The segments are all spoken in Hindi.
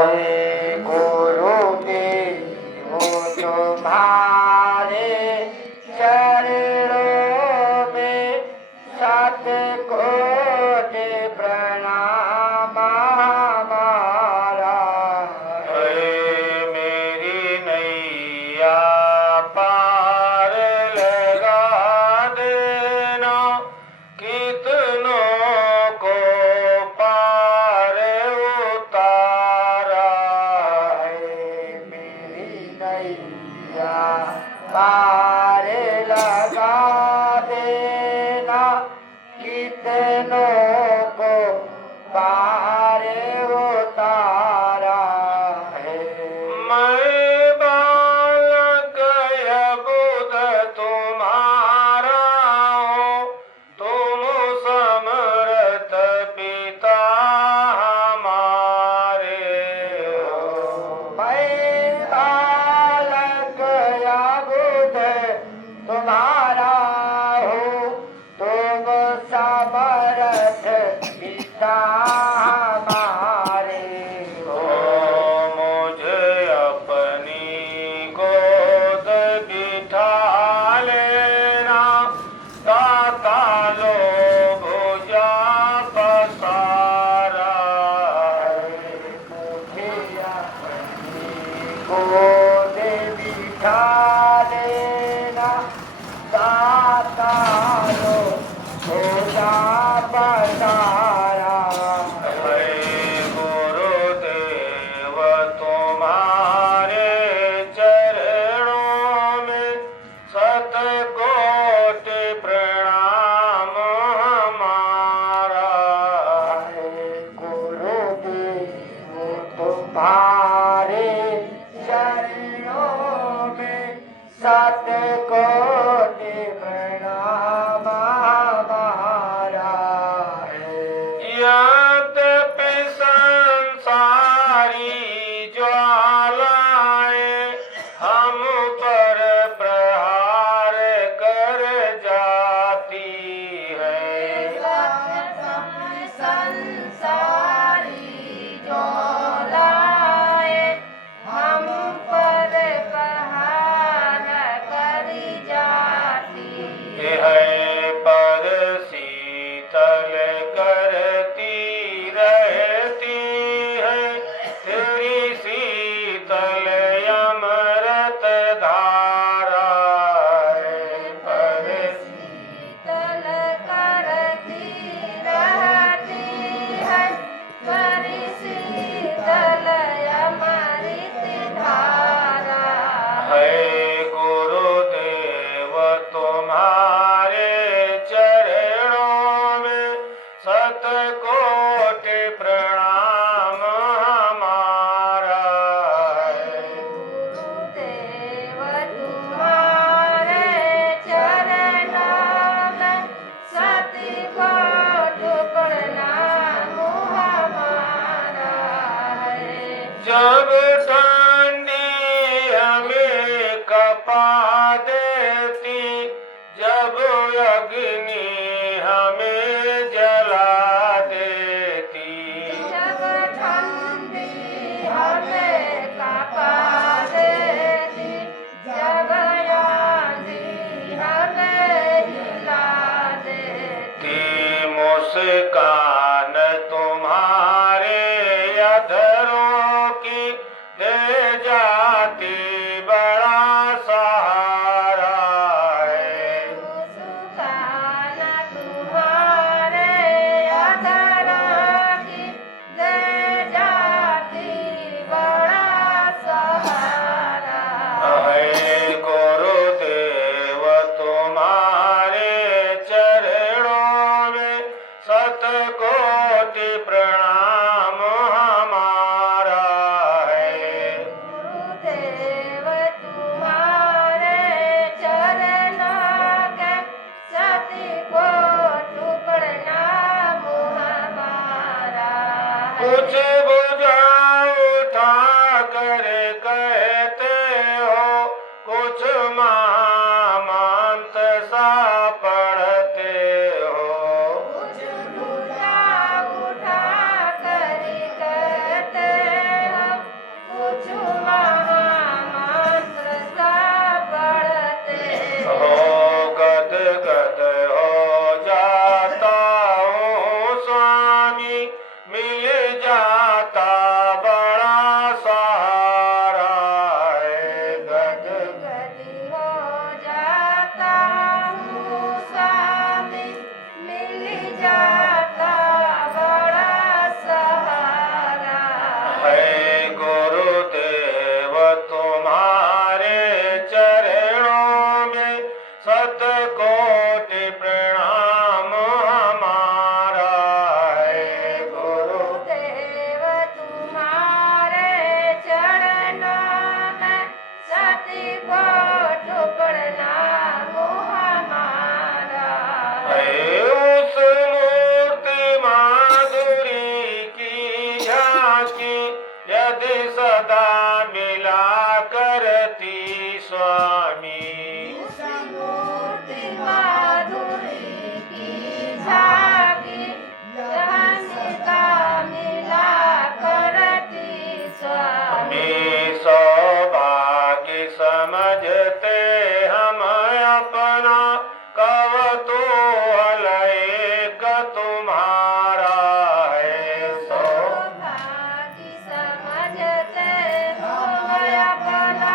हे गुरुदेव तुम्हारे चरणों में शतकोटि प्रणाम हमारा। हे मेरी नैया पार लगा देना, कितनों को पार उतारा। हे मेरी नैया पार लगा देना, कितनों को पार उतारा। है मैं बालक बुध तुम्हारा हूँ, तुम समर्थ पिता हमारे हो। मैं बालक बुध तुम्हारा हूँ, तुम समर्थ पिता हमारे हो। मुझे अपनी गोद बिठा लेना, दाता लो भुजा पसारा। मुझे अपनी गोद बिठा लेना, दाता लो भुजा पसारा। हे गुरुदेव तुम्हारे चरणों में शतकोटि प्रणाम हमारा। हे गुरुदेव तुम्हारे चरणों में शतकोटि प्रणाम हमारा। है यद्यपि संसारी ज्वालाएं हम पर प्रहार कर जाती है, संसारी ज्वालाएं हम पर प्रहार करी जाती है पर शीतल करती रहती है तेरी शीतल अमृत धारा। पर शीतल करती रहती है बड़ी शीतल अमृत धारा। है गुरुदेव तुम्हारे चरणों में शतकोटि प्रणाम हमारा। गुरुदेव तुम्हारे चरणों में शतकोटि प्रणाम हमारा है। जब ठंडी हमें कपा देती, जब अग्नि हमें जला देती, जब ठंडी हमें कपा देती, जब आंधी हमें हिला देती, मुस्कान तुम्हारे अधरों की दे जाती बड़ा सहारा है। मुस्कान तुम्हारे अधरों की दे जाती बड़ा सहारा। हे गुरुदेव तुम्हारे चरणों में शतकोटि प्रणाम हमारा है। है गुरुदेव तुम्हारे चरणों में शतकोटि प्रणाम हमारा है गुरुदेव तुम्हारे चरणों में शतकोटि प्रणाम हमारा है उस मूर्ति माधुरी की झांकी यदि सदा मिला करती स्वामी मूर्ति माधुरी की झांकी जहनिका मिला करती स्वामी हमें सौभाग्य समझते हम अपना कवतूहल एक तुम्हारा है सौभाग्य समझते हो अपना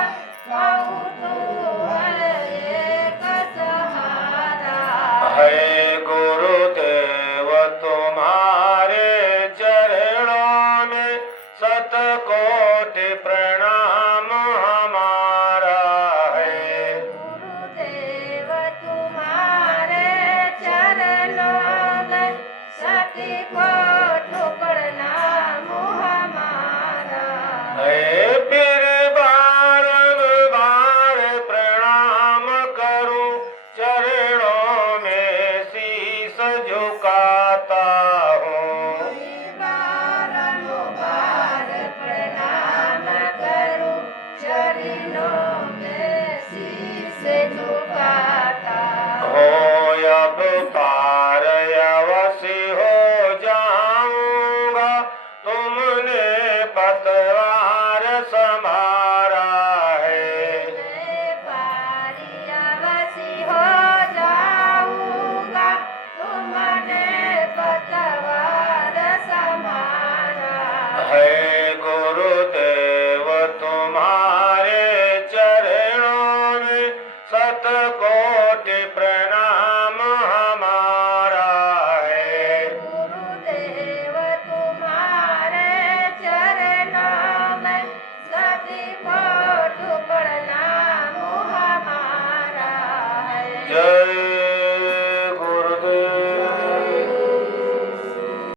कौतूहल एक सहारा है गुरुदेव तुम्हारे चरणों में शतकोटि प्रणाम हमारा है गुरुदेव तुम्हारे चरणों में शतकोटि प्रणाम हमारा है फिर बारंबार प्रणाम करूं चरणों में शीस झुकाता हूँ बारंबार प्रणाम करूं चरणों में शीश झुकाता हो अब पार अवश्य हो जाऊंगा तुमने पतवार संभारा है पारी अवश्य हो जाऊंगा तुमने पतवार संभारा है गुरुदेव तुम्हारे चरणों में शतकोटि प्रणाम हमारा है गुरुदेव तुम्हारे चरणों में शतकोटि प्रणाम हमारा है जय